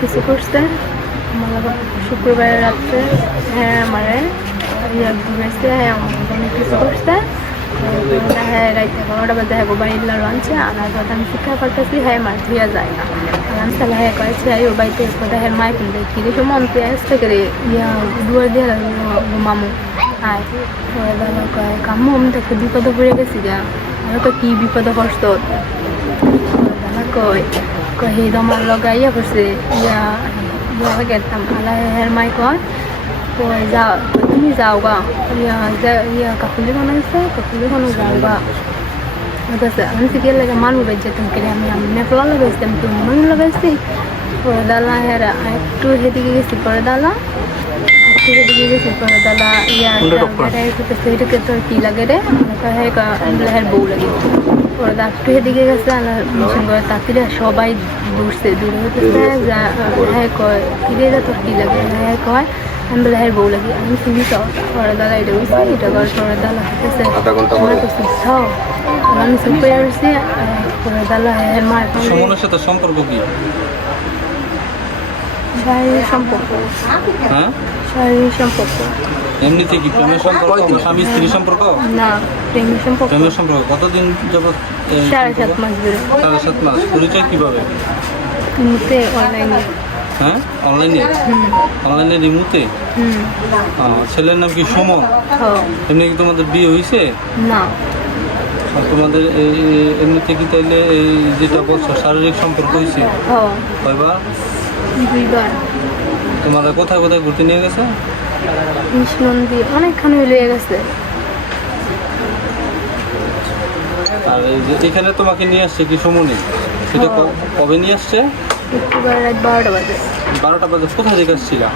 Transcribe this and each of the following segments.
কিছু করছে শুক্রবারের রাত্রে। হ্যাঁ আমারে ঘুরেছে, হ্যাঁ অনেক কিছু করছে। হ্যাঁ রাইতে 12টা বাজে হ্যাঁ বাড়ি আনছে আনার পর আমি শিক্ষা করতেছি, হ্যাঁ মার ধুয়া যায় না। আমি তাহলে হ্যাঁ কয়েছে ও বাড়িতে কথা হ্যাঁ মায় কিনবে কি দেখে মন আসতে করে দুয়ার দিয়ে মামু হ্যাঁ দাদা কয় কাম্মু আমি তো একটা বিপদে পড়ে গেছি যা, আমি তো কি বিপদে পড়ছ। দাদা কয় হে তোমার লগাইয়া করছে গেতাম আলা হের মাই কয় কই যাও তুমি যাও গা কাকুলি বানাইছে কাকুলি বানো যাও গা। আমি তো গেলে মানু বেঁচে তুমি আমি মেপলা লাগাইছি আমি তুমি মানু লাগাইছি। পরে দালা হেরা একটু সেদিকে গেছি, পরে দালা একটু সেদিকে গেছি, পরে দালা সেটাকে তোর কি লাগে রে হের বউ লাগে। পরে দা একটু সেদিকে গেছে তাকিরা সবাই দৌড়ছে দূরে হতেছে। হ্যাঁ কয় কিরে তোর কি লাগে, হ্যাঁ কয় আমি বলে হ্যাঁ বউ লাগে। আমি শুনি পরে দাদা এটা বুঝছি এটা করার পরে দাদা হতেছে আমার তো শিক্ষাও আমি সুপে আসছি। পরে দাদা হ্যাঁ মার সাথে সম্পর্ক কি? শারীরিক সম্পর্ক। হ্যাঁ শারীরিক সম্পর্ক এমনিতে কি প্রেমের সম্পর্ক, স্বামী স্ত্রী সম্পর্ক? না প্রেমের সম্পর্ক। প্রেমের সম্পর্ক কতদিন যাবত? 7.5 মাস ধরে। 7.5 মাস। পরিচয় কিভাবে? মুতে অনলাইনে। হ্যাঁ অনলাইনে? অনলাইনে রিমুতে? ছেলের নাম কি সুমন? এমনি কি তোমাদের বিয়ে হয়েছে? না। তোমাদের এমনিতে কি তাইলে এই যেটা বলছো শারীরিক সম্পর্ক হয়েছে কয়বার? 2বার। তোমার কোথায় কোথায় ঘুরতে নিয়ে গেছে? কৃষ্ণনদী অনেকখানি লিয়ে গেছে। আর এখানে তোমাকে নিয়ে আসছে কি সমনে? সেটা কবে নিয়ে আসছে? শুক্রবার রাত 12টা বাজে। 12টা বাজে। কোথায় থেকে আসছিলা?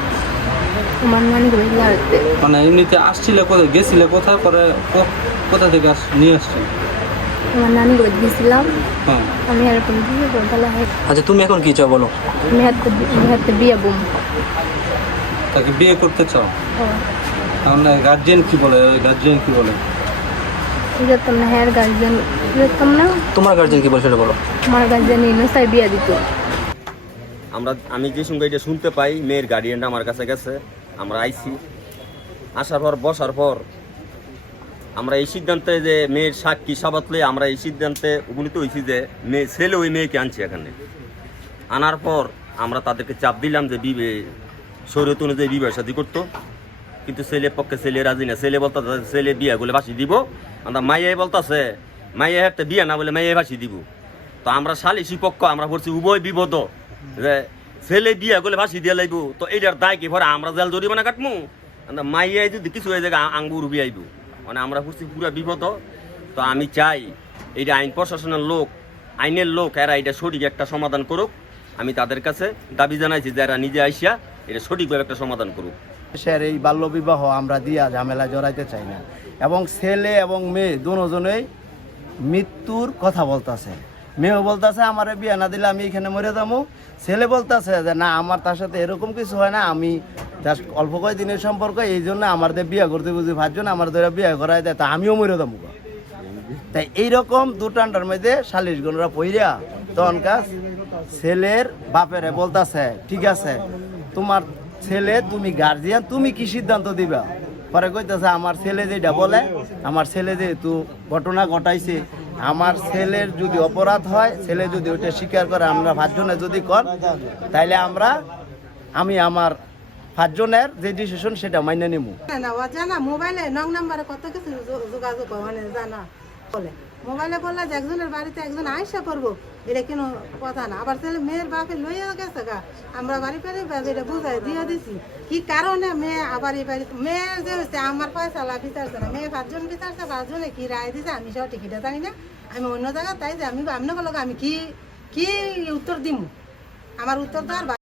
আমার নানি বাড়ি লাড়তে। মানে এমনিতে আসছিলে কোথায়, গেছিলে কোথায়, পরে কোথা থেকে নিয়ে আসছে? আমার নানি বাড়ি গেছিলাম। হ্যাঁ আমি এরকম দিয়ে বলতালা। আচ্ছা তুমি এখন কি চাও বলো? আমি হাতে বিয়ে বুম। তাকে বিয়ে করতে চাও? তাহলে গার্জিয়ান কি বলে? গার্জিয়ান কি বলে? যেতাম না হ্যাঁ গার্জিয়ান যেতাম না। তোমার গার্জিয়ান কি বলে সেটা বলো? আমার গার্জিয়ান ইনোসাই বিয়ে দিত। আমি যে সঙ্গে এটা শুনতে পাই মেয়ের গার্ডিয়ানটা আমার কাছে গেছে, আমরা আইছি। আসার পর বসার পর আমরা এই সিদ্ধান্তে যে মেয়ের সাক্ষী সাবাতলে আমরা এই সিদ্ধান্তে উপনীত হয়েছি যে ছেলে ওই মেয়েকে আনছে এখানে। আনার পর আমরা তাদেরকে চাপ দিলাম যে শরীয়ত অনুযায়ী বিবাহ শাদী করতো, কিন্তু ছেলের পক্ষে ছেলে রাজি না। ছেলে বলতে ছেলে বিয়া বলে ফাঁসি দিব, আমরা মাইয়াই বলতেছে মাইয়া একটা বিয়া না বলে মাইয়াই ফাঁসি দিব। তো আমরা সালিসি পক্ষ আমরা বলছি উভয় বিপদ যে ছেলে বিয়া বলে ফাঁসি দিয়ে লাইব, তো এইটার দায় কি ভরে আমরা জেল জরিমানা কাটমু? মাইয়াই যদি কিছু হয়ে যায় আঙ্গুর উবি আইব, মানে আমরা বলছি পুরা বিপদ। তো আমি চাই এইটা আইন প্রশাসনের লোক, আইনের লোক, এরা এটা সঠিক একটা সমাধান করুক। আমি তাদের কাছে দাবি জানাইছি যে এরা নিজে আইসা এটা সঠিকভাবে একটা সমাধান করুক। দেশের এই বাল্যবিবাহ আমরা দিয়া ঝামেলা জড়াইতে চাই না, এবং ছেলে এবং মেয়ে দুজনেই মৃত্যুর কথা বলতেছে। মেয়েও বলতেছে আমার বিয়ে না দিলে আমি এখানে মরে যাবো, ছেলে বলতেছে যে না আমার তার সাথে এরকম কিছু হয় না, আমি জাস্ট অল্প কয়েকদিনের সম্পর্ক, এই জন্য আমার বিয়ে করতে বুঝি 5 জন আমার ধরে বিয়ে করাই দেয়, তা আমিও মরে যাবো। তাই এইরকম দুটান্ডার মধ্যে সালিশ গণরা পইরা তখনকার ছেলের বাপেরে বলতেছে ঠিক আছে তোমার ছেলে, তুমি গার্জিয়ান, তুমি কি সিদ্ধান্ত দিবা? পরে কইতেছে আমার ছেলে যেটা বলে, আমার ছেলে যেহেতু ঘটনা ঘটাইছে, আমার ছেলের যদি অপরাধ হয়, ছেলে যদি ওইটা স্বীকার করে, আমরা 5 জনে যদি কর, তাইলে আমি আমার 5 জনের যে ডিসিশন সেটা মাইনে নিব। জানা মোবাইলে নং নাম্বারে কত কিছু যোগাযোগ মানে জানা বলে, মোবাইলে বললে যে একজনের বাড়িতে একজন আইসা করবো, এটা কোনো কথা না। আবার ছেলে মেয়ের বাপে লইয়া গেছে গা, আমরা বাড়ি বাড়ি এটা বুঝাই দিয়ে দিছি কি কারণে মেয়ে আবার এই বাড়ি মেয়ে যে হচ্ছে আমার পয়সালা বিচারছে না, মেয়ে 5 জন বিচারছে, 5 জনে কি রায় দিছে আমি সঠিক এটা জানি না। আমি অন্য জায়গায় তাই যে আমি আপনাকে আমি কি উত্তর দিব, আমার উত্তর তো আর